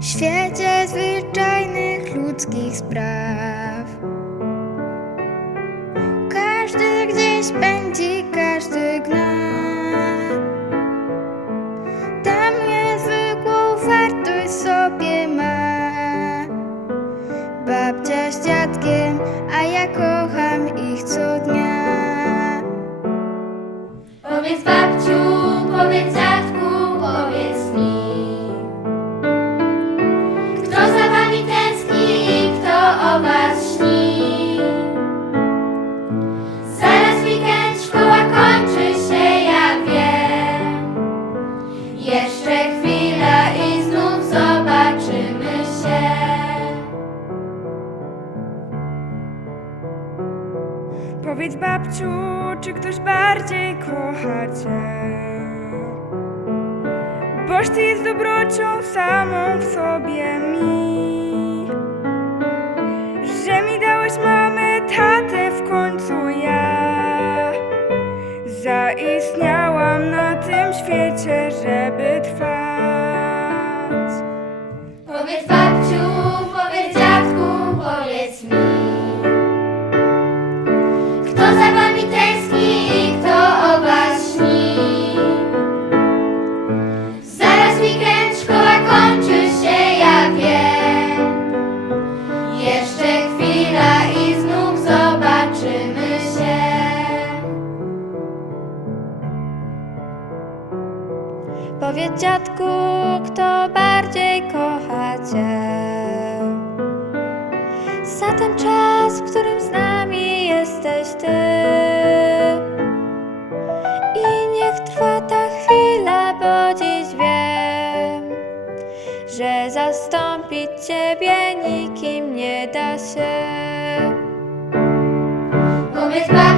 W świecie zwyczajnych ludzkich spraw. Każdy gdzieś pędzi, każdy gna. Tam niezwykłą wartość sobie ma. Babcia z dziadkiem, a ja kocham ich co dnia. Powiedz babciu, powiedz dziadku, Powiedz babciu, czy ktoś bardziej kocha cię? Boż ty jest dobrocią samą w sobie mi. Że mi dałeś mamę, tatę w końcu ja. Zaistniałam na tym świecie, żeby trwać. Powiedz Powiedz dziadku, kto bardziej kocha cię. Za ten czas, w którym z nami jesteś ty. I niech trwa ta chwila, bo dziś wiem Że zastąpić ciebie nikim nie da się. Babciu,